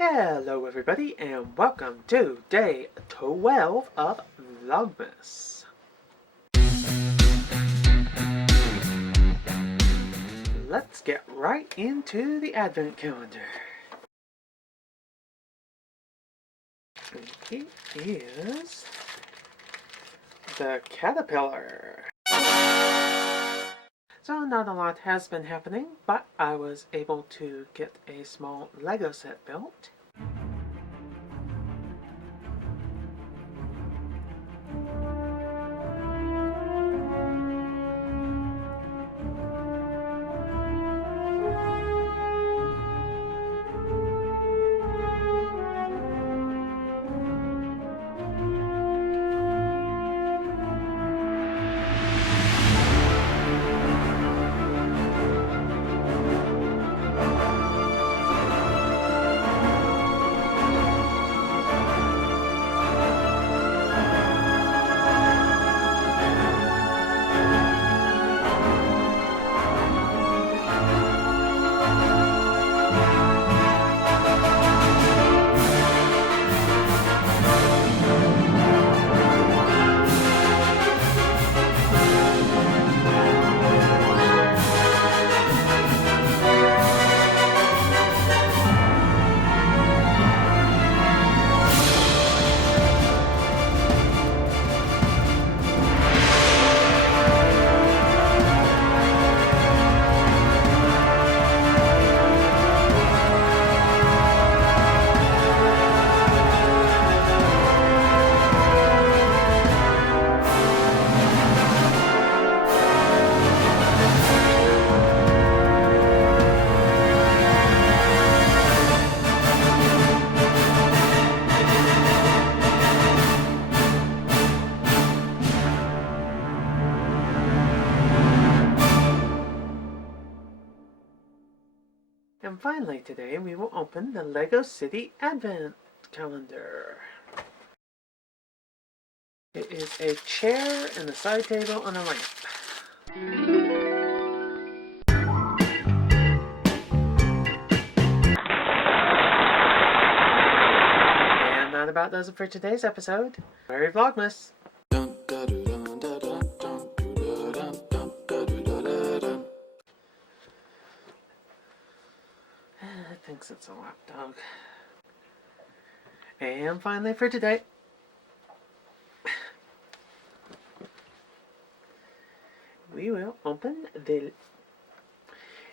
Hello everybody and welcome to day 12 of VLOGMAS. Let's get right into the advent calendar. And it is the caterpillar. So not a lot has been happening, but I was able to get a small Lego set built. And finally today we will open the Lego City Advent Calendar. It is a chair and a side table and a lamp. And that about does it for today's episode. Merry Vlogmas! Thinks it's a lapdog. And finally for today, we will open the